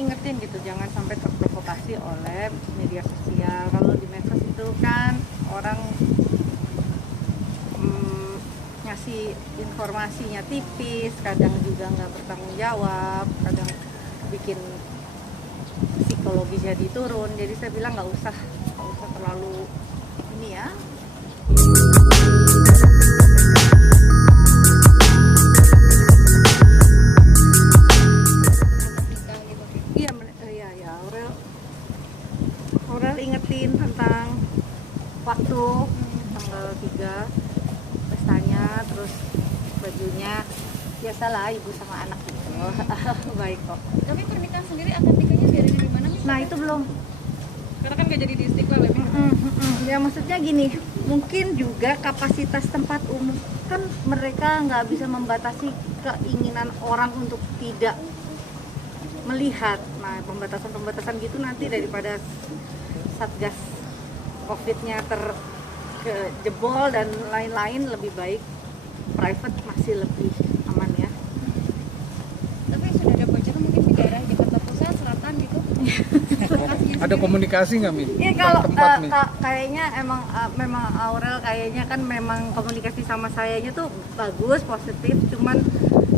ingetin gitu, jangan sampai terprovokasi oleh media sosial. Kalau di medsos itu kan orang ngasih informasinya tipis, kadang juga nggak bertanggung jawab, kadang bikin psikologi jadi turun. Jadi saya bilang nggak usah terlalu ini ya. Iya, Aurel ingetin tentang waktu tanggal 3 pestanya, terus bajunya biasalah ibu sama anak gitu. Baik kok. Tapi pernikahan sendiri akad nikahnya diadain di mana nih? Nah itu belum. Karena kan nggak jadi di Istiqlal ya. Ya maksudnya gini, mungkin juga kapasitas tempat umum kan mereka nggak bisa membatasi keinginan orang untuk tidak melihat. Nah pembatasan gitu nanti daripada satgas COVID-nya terjebol dan lain-lain, lebih baik private masih lebih aman ya. Tapi sudah ada bocoran mungkin di daerah Jakarta Pusat, Selatan gitu. Ada komunikasi nggak, Mi? Iya kalau Tempat, Mi? kayaknya memang Aurel kayaknya kan memang komunikasi sama sayanya tuh bagus, positif. Cuman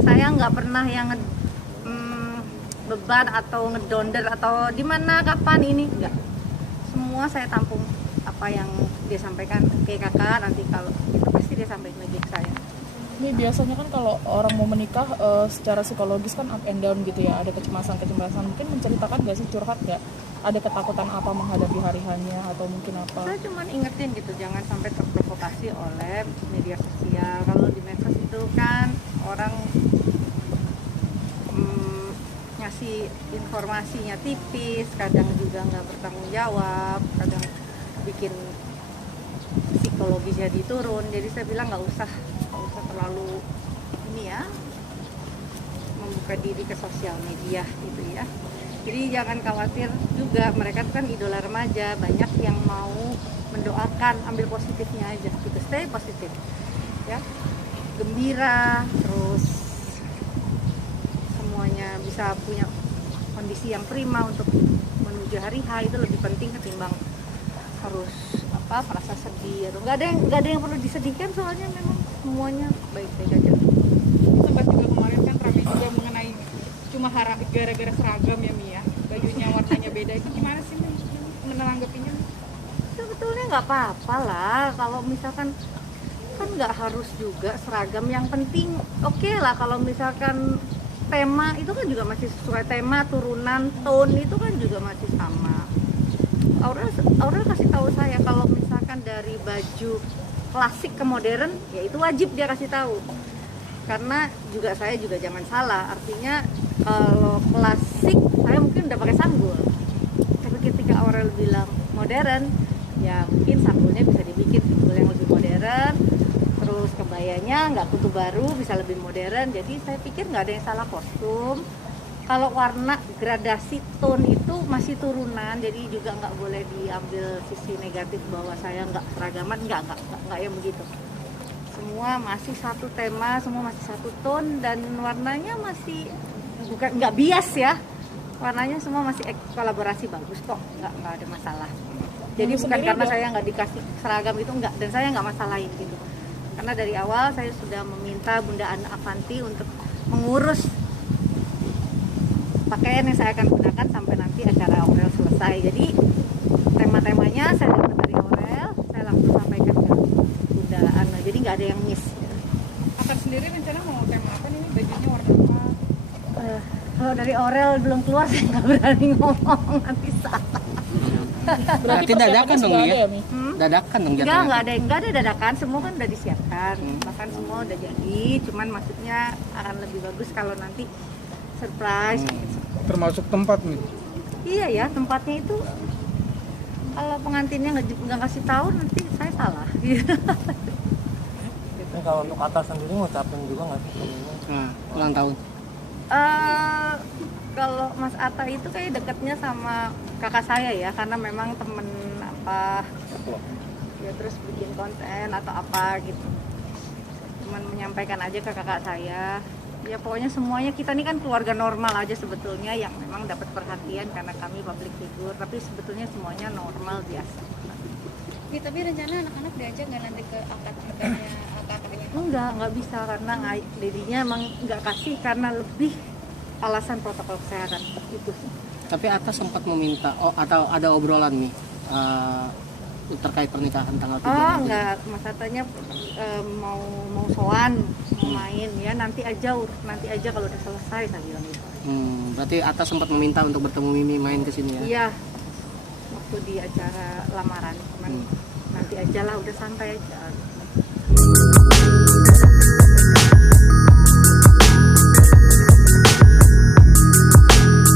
saya nggak pernah yang beban atau ngedonder atau di mana kapan ini enggak. Semua saya tampung apa yang dia sampaikan ke kakak, nanti kalau itu pasti dia sampaikan lagi ke saya. Ini biasanya kan kalau orang mau menikah secara psikologis kan up and down gitu ya, ada kecemasan. Mungkin menceritakan nggak sih, curhat nggak? Ada ketakutan apa menghadapi hari hanya atau mungkin apa? Saya cuma ingetin gitu, jangan sampai terprovokasi oleh media sosial. Kalau di medsos itu kan orang ngasih informasinya tipis, kadang juga nggak bertanggung jawab, kadang bikin psikologi jadi turun. Jadi saya bilang nggak usah terlalu ini ya, membuka diri ke sosial media gitu ya. Jadi jangan khawatir juga, mereka kan idola remaja, banyak yang mau mendoakan, ambil positifnya aja gitu, stay positif ya, gembira, terus semuanya bisa punya kondisi yang prima untuk menuju hari H. Itu lebih penting ketimbang harus merasa sedih atau nggak ada yang perlu disedihkan, soalnya memang semuanya baik-baik aja. Sempat juga kemarin kan ramai juga mengenai cuma gara-gara seragam ya, Mi ya, bajunya warnanya beda. Itu gimana sih, Mi, menanggapinya? Sebetulnya nggak apa-apa lah, kalau misalkan kan nggak harus juga seragam. Yang penting oke lah kalau misalkan tema itu kan juga masih sesuai tema, turunan, tone itu kan juga masih sama. Aurel kasih tahu saya kalau misalkan dari baju klasik ke modern, ya itu wajib dia kasih tahu. Karena saya juga jangan salah, artinya kalau klasik saya mungkin udah pakai sanggul. Tapi ketika Aurel bilang modern, ya mungkin sanggulnya bisa dibikin sanggul yang lebih modern. Terus kebayanya nggak kutu baru, bisa lebih modern. Jadi saya pikir nggak ada yang salah kostum. Kalau warna gradasi tone itu masih turunan, jadi juga nggak boleh diambil sisi negatif bahwa saya nggak seragaman, nggak yang begitu. Semua masih satu tema, semua masih satu tone, dan warnanya masih nggak bias ya. Warnanya semua masih kolaborasi bagus kok, nggak ada masalah. Jadi bukan karena saya nggak dikasih seragam itu nggak, dan saya nggak masalahin gitu. Karena dari awal saya sudah meminta Bunda Ana Avanti untuk mengurus pakaian yang saya akan gunakan sampai nanti acara Aurel selesai. Jadi tema-temanya saya dapat dari Aurel, saya langsung sampaikan ke Bunda Ana. Jadi nggak ada yang miss. Akan sendiri rencana mau tema apa nih, bajunya warna apa? Kalau dari Aurel belum keluar, saya nggak berani ngomong, nanti salah. Berarti dadakan dong ya? Dadakan dong jatuhnya? Nggak ada dadakan, semua kan udah disiapkan. Bahkan semua udah jadi, cuman maksudnya akan lebih bagus kalau nanti surprise. Termasuk tempat, Mi? Iya ya, tempatnya itu kalau pengantinnya nggak kasih tahu nanti saya salah. Ini kalau untuk atas sendiri ngucapin juga nggak sih? Nah, ulang tahun. Kalau Mas Atta itu kayak dekatnya sama kakak saya ya, karena memang temen ya, terus bikin konten atau apa gitu. Cuman menyampaikan aja ke kakak saya. Ya pokoknya semuanya kita ini kan keluarga normal aja sebetulnya yang memang dapat perhatian karena kami public figure, tapi sebetulnya semuanya normal biasa. Tapi rencana anak-anak diajak nggak nanti ke akad nikahnya kakaknya? Enggak bisa karena dirinya emang nggak kasih karena lebih alasan protokol kesehatan itu sih. Tapi Atta sempat meminta atau ada obrolan nih terkait pernikahan tanggal 3 Oh nanti. enggak, Mas Atanya mau sowan, mau main ya nanti aja kalau udah selesai saya bilang gitu. Berarti Atta sempat meminta untuk bertemu Mimi main ke sini ya? Iya, waktu di acara lamaran, cuman nanti aja lah udah santai aja.